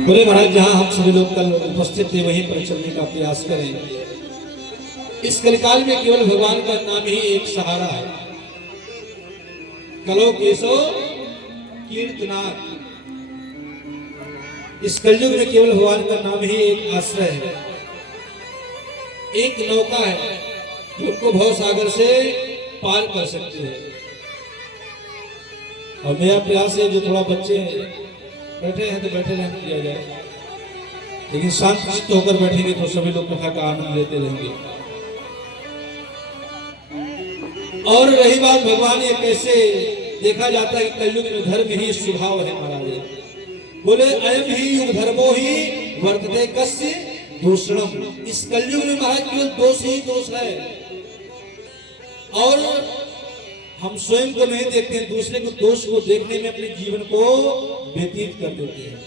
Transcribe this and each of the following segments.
बोले महाराज जहां हम सभी लोग कल उपस्थित थे वहीं पर चलने का प्रयास करें। इस कलिकाल में केवल भगवान का नाम ही एक सहारा है। कलो केशो कीर्तनाथ, इस कलयुग में केवल भगवान का नाम ही एक आश्रय है, एक नौका है जो उनको भव सागर से पार कर सकते हैं। और मेरा प्रयास है जो थोड़ा बच्चे बैठे हैं तो बैठे रहने दिया जाए, लेकिन शांत चित्त होकर बैठेंगे तो सभी लोग कथा का आनंद लेते रहेंगे। और रही बात भगवान ये कैसे देखा जाता है कि कलयुग में धर्म ही स्वभाव है महाराज। बोले अयम ही युग धर्मो ही वर्तते कस्य दूषणम, इस कलयुग में महाराज केवल दोष ही दोष है। और हम स्वयं को नहीं देखते हैं, दूसरे को दोष को देखने में अपने जीवन को व्यतीत कर देते हैं।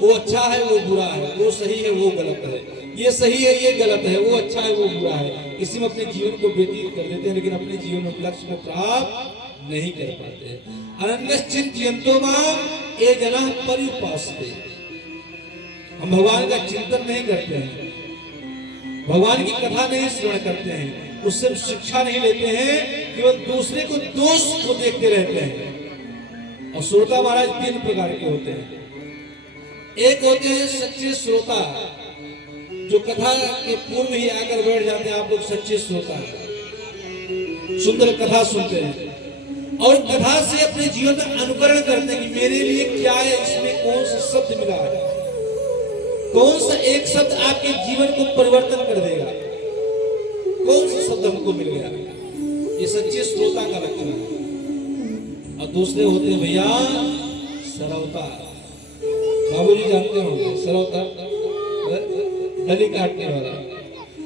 वो अच्छा है वो बुरा है, वो सही है वो गलत है, ये सही है ये गलत है, वो अच्छा है वो बुरा है, इसी में अपने जीवन को व्यतीत कर देते हैं, लेकिन अपने जीवन में लक्ष्य को प्राप्त नहीं कर पाते। अनन्यश्चिन्तयन्तो माम् ये जनाः पर्युपासते, हम भगवान का चिंतन नहीं करते हैं, भगवान की कथा नहीं श्रवण करते हैं, उससे शिक्षा नहीं लेते हैं, केवल दूसरे को दोष को देखते रहते हैं। और श्रोता महाराज तीन प्रकार के होते हैं। एक होते हैं सच्चे श्रोता, जो कथा के पूर्व ही आकर बैठ जाते हैं, आप लोग सच्चे श्रोता हैं, सुंदर कथा सुनते हैं और कथा से अपने जीवन में अनुकरण करते हैं कि मेरे लिए क्या है, इसमें कौन सा शब्द मिला है, कौन सा एक शब्द आपके जीवन को परिवर्तन कर देगा, कौन सा शब्द हमको मिल गया। ये सच्चे श्रोता का लक्षण है। और दूसरे होते हैं भैया सरवता, बाबूजी जानते होंगे सरवता, डली काटने वाला।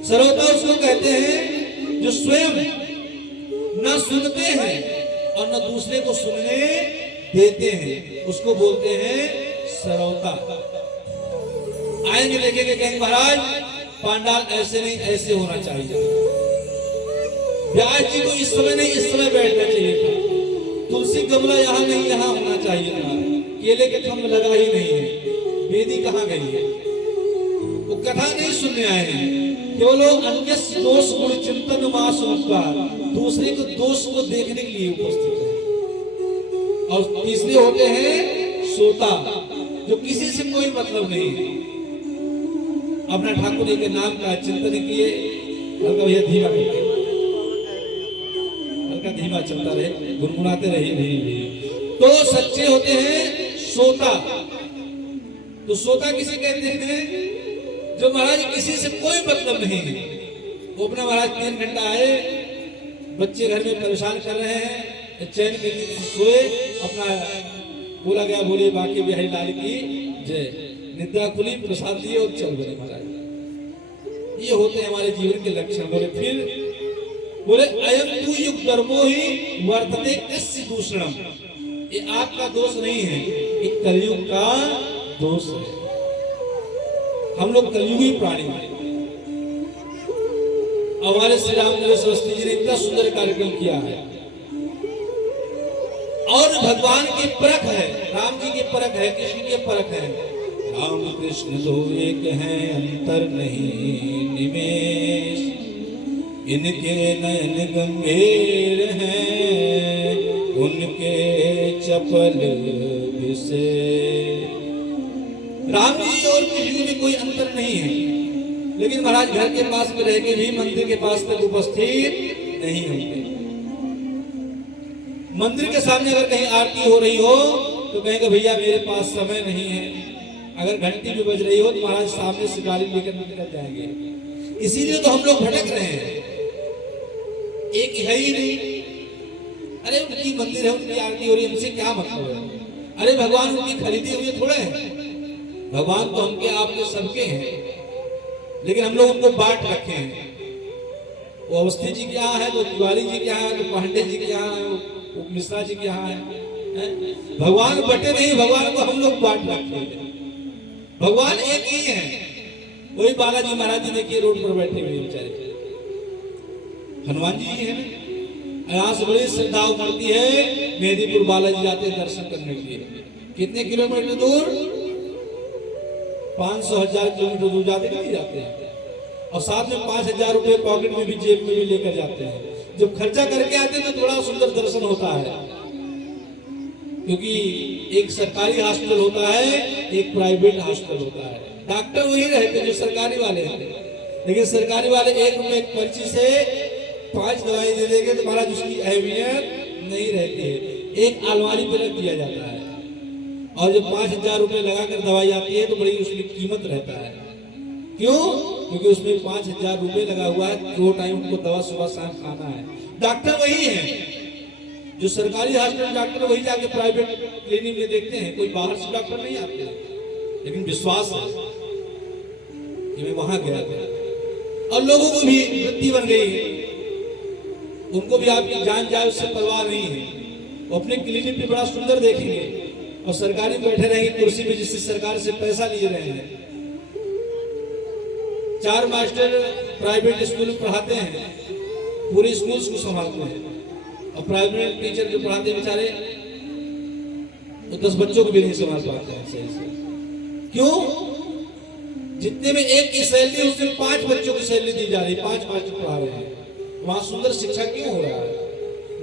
सरवता उसको कहते हैं जो स्वयं न सुनते हैं और न दूसरे को सुनने देते हैं, उसको बोलते हैं सरवता। आएंगे देखेंगे कहेंगे महाराज पांडाल ऐसे नहीं ऐसे होना चाहिए, व्यास जी को इस समय नहीं इस समय बैठना चाहिए था, तुलसी गमला यहाँ नहीं यहाँ होना चाहिए था, केले के थंब लगा ही नहीं है, वेदी कहाँ गई है। वो कथा नहीं सुनने आए हैं, केवल अन्य दोष गुण चिंतन मास उनका, दूसरे को दोष को देखने के लिए उपस्थित है। और तीसरे होते हैं श्रोता, जो किसी से कोई मतलब नहीं है, अपना ठाकुर जी के नाम का चिंतन किए, हल्का भैया धीमा करके, हल्का धीमा चलता रहे, गुनगुनाते रहिए धीरे धीरे। तो सच्चे होते हैं श्रोता। तो श्रोता किसे कहते हैं? जो महाराज किसी से कोई मतलब नहीं है, वो अपना महाराज 3 घंटा आए, बच्चे घर में परेशान कर रहे हैं, चैन के सोए, अपना बोला गया बोलिए बाकी बिहारी लाल की जय, निद्रा खुली प्रसाद दिए और चल बने महाराज। ये होते हैं हमारे जीवन के लक्षण। बोले फिर बोले अयम तु युग धर्मो ही वर्तते कस्य दूषणम, ये आपका दोष नहीं है, ये कलयुग का दोष है। हम लोग कलयुगी प्राणी हैं। हमारे श्री रामचंद्र सरस्वती जी ने इतना सुंदर कार्यक्रम किया है। और भगवान की परख है, राम जी की परख है, कृष्ण की परख है। राम कृष्ण दो एक हैं, अंतर नहीं निमेष, इनके नयन गंभीर हैं, उनके चपल विषय। राम जी और कृष्ण में कोई अंतर नहीं है, लेकिन महाराज घर के पास में रह के भी मंदिर के पास तक उपस्थित नहीं होंगे। मंदिर के सामने अगर कहीं आरती हो रही हो तो कहेंगे भैया मेरे पास समय नहीं है। अगर घंटी भी बज रही हो तो महाराज सामने से गाड़ी लेकर निकल जाएंगे। इसीलिए तो हम लोग भटक रहे हैं, एक है ही नहीं। अरे उनकी मंदिर है, उनकी आरती हो रही है, हमसे क्या मतलब है? अरे भगवान उनकी खरीदी हुई थोड़े है, भगवान तो हमके आपके सबके हैं, लेकिन हम लोग उनको बांट रखे हैं। वो अवस्थी जी के यहाँ है, तो तिवारी जी के यहाँ है, तो पांडे जी के यहाँ है, वो मिश्रा जी के यहाँ है। भगवान बटे नहीं, भगवान को हम लोग बांट रखे हैं। भगवान एक ही है। वही बालाजी महाराज जी देखिए रोड पर बैठे हुए बेचारे, हनुमान जी है ना, यहाँ से बड़ी श्रद्धा उमड़ती है, मेहदीपुर बालाजी जाते हैं दर्शन करने के लिए। कितने किलोमीटर दूर? 500,000 किलोमीटर दूर जाते नहीं जाते हैं, और साथ में 5,000 रुपए पॉकेट में भी जेब में भी लेकर जाते हैं। जब खर्चा करके आते हैं तो थोड़ा सुंदर दर्शन होता है, क्योंकि एक सरकारी हॉस्पिटल होता है, एक प्राइवेट हॉस्पिटल होता है। डॉक्टर वही रहते जो सरकारी वाले हैं, लेकिन सरकारी वाले 1 रुपए की पर्ची से 5 दवाई दे देंगे तो महाराज उसकी अहमियत नहीं रहती है। एक अलमारी पर रख दिया जाता है, और जब 5,000 रुपए लगाकर दवाई आती है तो बड़ी उसकी कीमत रहता है। क्यों? क्योंकि उसमें 5,000 रुपए लगा हुआ है, 2 टाइम उनको दवा सुबह शाम खाना है। डॉक्टर वही है जो सरकारी हॉस्पिटल डॉक्टर वही जाके प्राइवेट क्लिनिक में देखते हैं, कोई बाहर से डॉक्टर नहीं आते, लेकिन विश्वास है कि मैं वहां गया था। और लोगों को भी वृत्ति बन गई है, उनको भी आपकी जान जाए उससे परवाह नहीं है, वो अपने क्लिनिक पे बड़ा सुंदर देखेंगे, और सरकारी बैठे रहेंगे कुर्सी पे जिससे सरकार से पैसा लिए रहे हैं। 4 मास्टर प्राइवेट स्कूल में पढ़ाते हैं, पूरे स्कूल को संभालते हैं, और प्राइवेट टीचर जो पढ़ाते हैं बेचारे वो 10 बच्चों को भी नहीं संभाल पाते हैं सही से। क्यों? जितने में एक की सैलरी उसमें 5 बच्चों की सैलरी दी जा रही, 5 मास्टर पढ़ा रहे हैं। वहां सुंदर शिक्षा क्यों हो रहा है?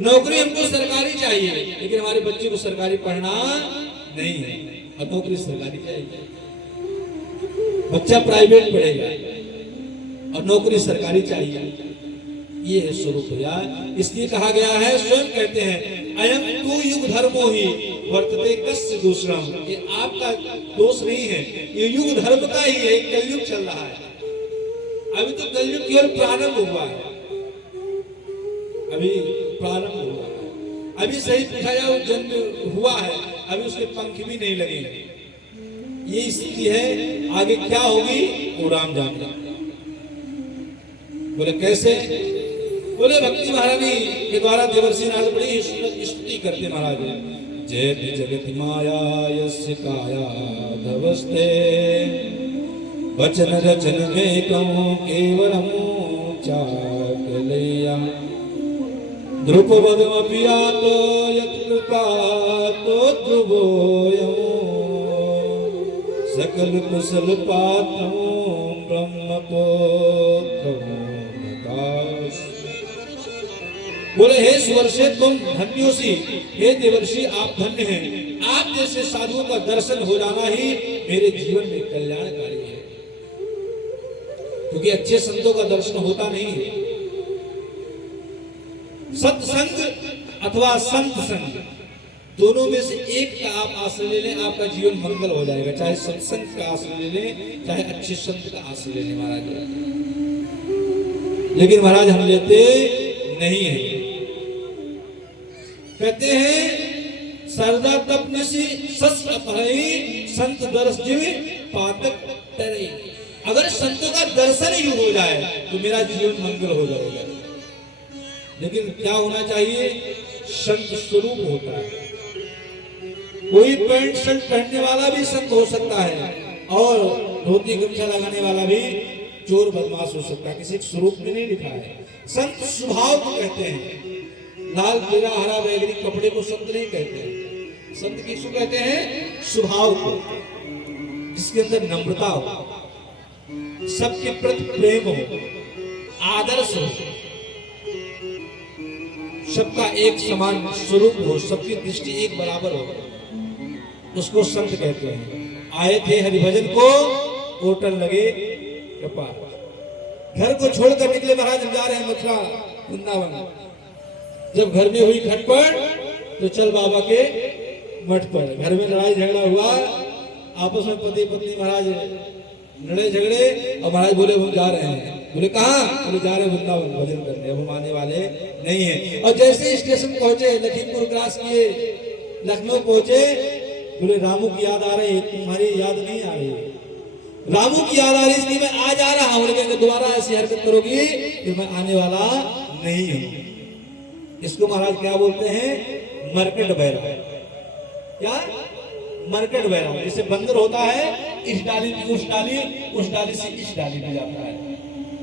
नौकरी हमको सरकारी चाहिए, लेकिन हमारे बच्चे को सरकारी पढ़ना नहीं है, और नौकरी सरकारी चाहिए। बच्चा प्राइवेट पढ़ेगा और नौकरी सरकारी चाहिए, ये है स्वरूप यार। इसलिए कहा गया है, स्वयं कहते हैं अयम तू युग धर्मो ही वर्तते कस्य दूसरम। ये आपका दोष नहीं है, ये युग धर्म का ही है। कलयुग चल रहा है, अभी तो कलयुग केवल प्रारंभ हुआ है, अभी प्रारंभ हुआ है। अभी सही पूछा जाए जन्म हुआ है, अभी उसके पंख भी नहीं लगे। ये स्थिति है, आगे क्या होगी वो राम जानते। बोले कैसे? बोले भक्ति महारानी के द्वारा देवर्षि नारद बड़ी स्तुति करते महाराज। जय जगत माया यस्य काया धवस्ते वचन रचन में कहूं केवलम चाकलैया द्रुपदमपिया तो यत् कृपा तो ध्रुवोऽयं सकल कुशल पात्रं ब्रह्मपुत्रं नकाश। बोले हे सुवर्षे तुम धन्योसी, हे देवर्षि आप धन्य हैं। आप जैसे साधुओं का दर्शन हो जाना ही मेरे जीवन में कल्याणकारी है, क्योंकि अच्छे संतों का दर्शन होता नहीं है। सत्संग अथवा संत संग दोनों में से एक का आप आश्रय ले लें, आपका जीवन मंगल हो जाएगा। चाहे सत्संग का आश्रय ले लें, चाहे अच्छे संत का आश्रय ले लें महाराज। लेकिन महाराज हम लेते नहीं है। कहते हैं सरदा तपनिसी सस अपहई संत दर्श जीव पातक तरई। अगर संतों का दर्शन ही हो जाए तो मेरा जीवन मंगल हो जाएगा। लेकिन क्या होना चाहिए? संत स्वरूप होता है। कोई पैंट शर्ट पहनने वाला भी संत हो सकता है, और धोती गमछा लगाने वाला भी चोर बदमाश हो सकता है, किसी स्वरूप में नहीं लिखा है। संत स्वभाव को कहते हैं। लाल पीला हरा बैगनी कपड़े को संत नहीं कहते हैं। संत किसको कहते हैं? स्वभाव को, जिसके अंदर नम्रता हो, सबके प्रति प्रेम हो, आदर्श हो, सबका एक समान स्वरूप हो, सबकी दृष्टि एक बराबर हो, उसको संत कहते हैं। आए थे हरिभजन को होटल लगे कपार। घर को छोड़कर निकले महाराज, हम जा रहे हैं मथुरा वृंदावन। जब घर में हुई खटपट तो चल बाबा के मठ पर। घर में लड़ाई झगड़ा हुआ, आपस में पति पत्नी महाराज लड़े झगड़े, और महाराज बोले हम जा रहे हैं। बोले कहाँ? बोले जा रहे वृंदावन भजन करने, हम आने वाले नहीं है। और जैसे स्टेशन पहुंचे, लखीमपुर क्रॉस किए, लखनऊ पहुंचे, बोले रामू की याद आ रही, तुम्हारी याद नहीं आ रही। रामू की याद आ रही इसलिए मैं आज आ रहा हूं, लेकिन दोबारा ऐसी हरकत करोगी कि मैं आने वाला नहीं हूं। इसको महाराज क्या बोलते हैं? मरकट बैरा। क्या? मरकट बैरा। जैसे बंदर होता है, इस डाली में उस डाली, उस डाली से इस डाली में जाता है,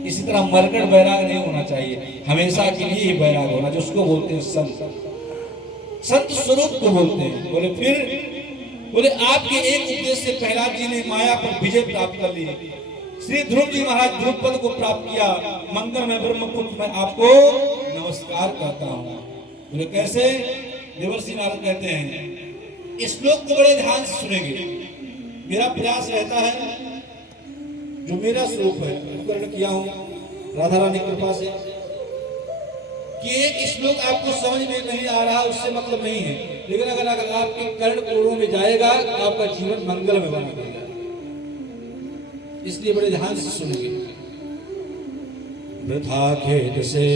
इसी तरह मरकट बैराग नहीं होना चाहिए। हमेशा के लिए ही बैराग होना, जो उसको बोलते हैं संत। संत स्वरूप को बोलते हैं। बोले फिर बोले आपके एक उपदेश से प्रहलाद जी ने माया पर विजय प्राप्त कर ली। श्री ध्रुव जी महाराज ध्रुव पद को प्राप्त किया। मंगल में ब्रह्मपुत्र में आपको नमस्कार करता हूँ। बोले कैसे? देवर्षि नारद कहते हैं, इस श्लोक को बड़े ध्यान से सुनेंगे। मेरा प्रयास रहता है जो मेरा स्वरूप है उपकरण किया हूं राधा रानी की कृपा से, कि एक श्लोक आपको समझ में नहीं आ रहा उससे मतलब नहीं है, लेकिन अगर आपके कर्ण कोणों में जाएगा तो आपका जीवन मंगल में बना रहेगा। इसलिए बड़े ध्यान से सुनेंगे। वृथा खेद से